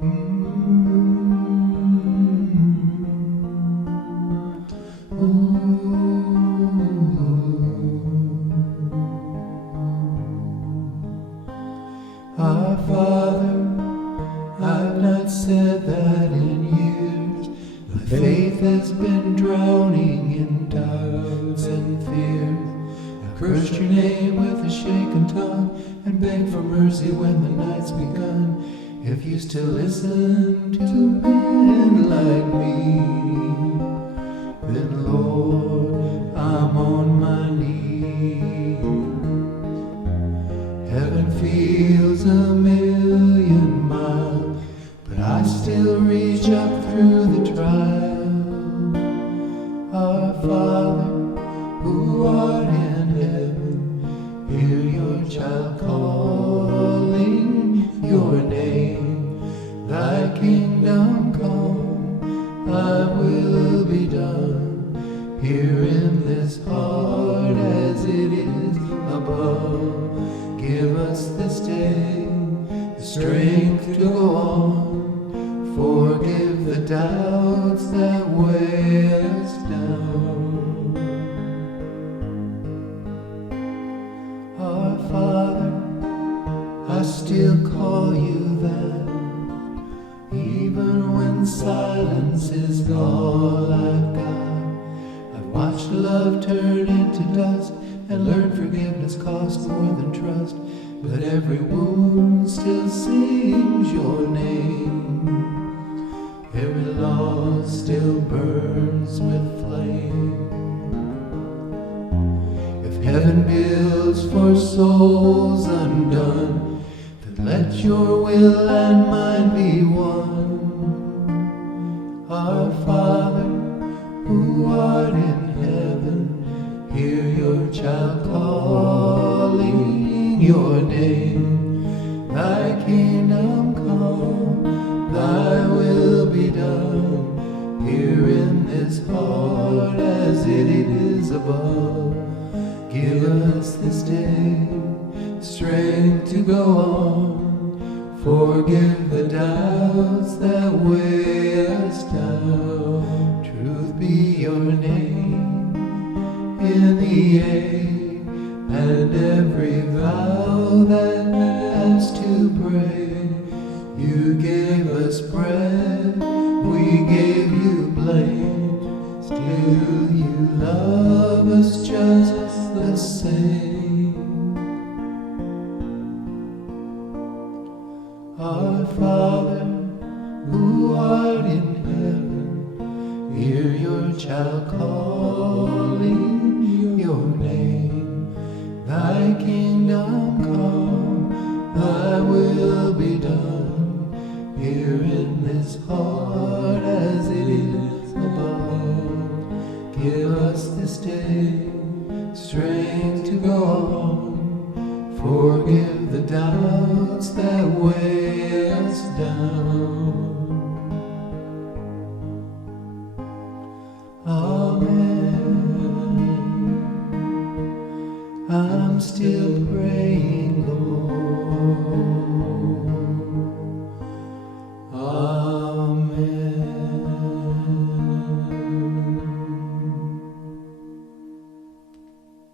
Our Father, I've not said that in years. My faith has been drowning in doubts and fears. I cursed your name with a shaken tongue and begged for mercy when the night's begun. If you still listen to men like me, then Lord, I'm on my knees. Heaven feels a million miles, but I still reach up through the trial. Our Father, who art in heaven, hear your child calling your name. Thy kingdom come, thy will be done, here in this heart as it is above. Give us this day the strength to go on. Forgive the doubts that weigh us down. Our Father, I still call you that, even when silence is all I've got. I've watched love turn into dust and learned forgiveness costs more than trust, but every wound still sings your name. Every loss still burns with flame. If heaven builds for souls undone, then let your will and mine be one. Our Father, who art in heaven, hear your child calling your name. Thy kingdom come, thy will be done, here in this heart as it is above. Give us this day strength to go on. Forgive the doubts that weigh us down. Truth be your name in the air, and every vow that has to break. You gave us bread, we gave you blame. Still you love us just the same. Our Father, who art in heaven, hear your child calling your name. Thy kingdom come, thy will be done, here in this heart as it is above. Give us this day strength to go on. Forgive the doubts that weigh us down. Amen. I'm still praying, Lord.